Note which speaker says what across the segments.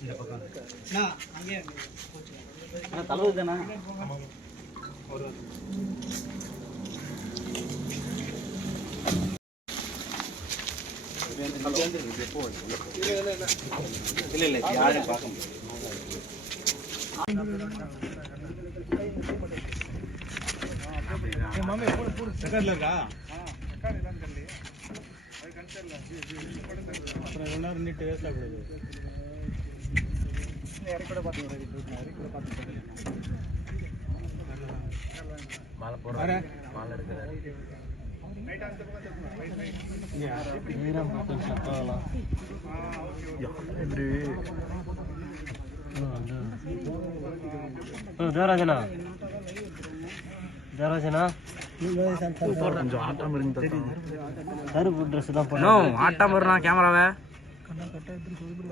Speaker 1: இந்த பக்கம்.
Speaker 2: தலைவர் தானே இல்ல இல்ல யாரையும் பார்க்க முடியாது
Speaker 1: ரெக்கார்ட்ல இருக்கா? அப்புறம் ரெண்டு நேரம் நீட்டு வேஸ்ட் ஆகக்கூடாது
Speaker 2: மாலை போடுறாரு மாலை எடுக்கிறாரு
Speaker 3: தேவராஜனா தேவராஜனா
Speaker 2: கொஞ்சம் ஆட்டம் இருந்து
Speaker 3: கருப்பு ட்ரெஸ் தான் போடுறோம்
Speaker 2: ஆட்டம் வருண்ணா கேமராவை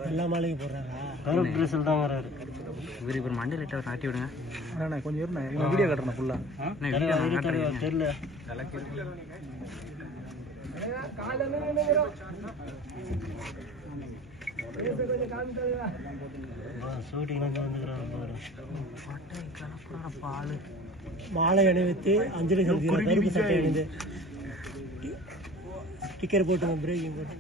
Speaker 3: எல்லா மாலையும் போடுறாரா? கருப்பு ட்ரெஸ்ஸில் தான் வராரு.
Speaker 2: இவர் மண்டை லைட்டாக நாட்டி விடுங்க.
Speaker 1: கொஞ்சம் இருந்தேன் வீடியோ கட்டுறேன்
Speaker 3: தெரியல. பாரு. மாலை அணிவித்து அஞ்சலி செலுத்துகிறார் கருப்பு சட்டை அணிந்து ஸ்டிக்கர் போட்டு பிரேக்கிங் போட்டு.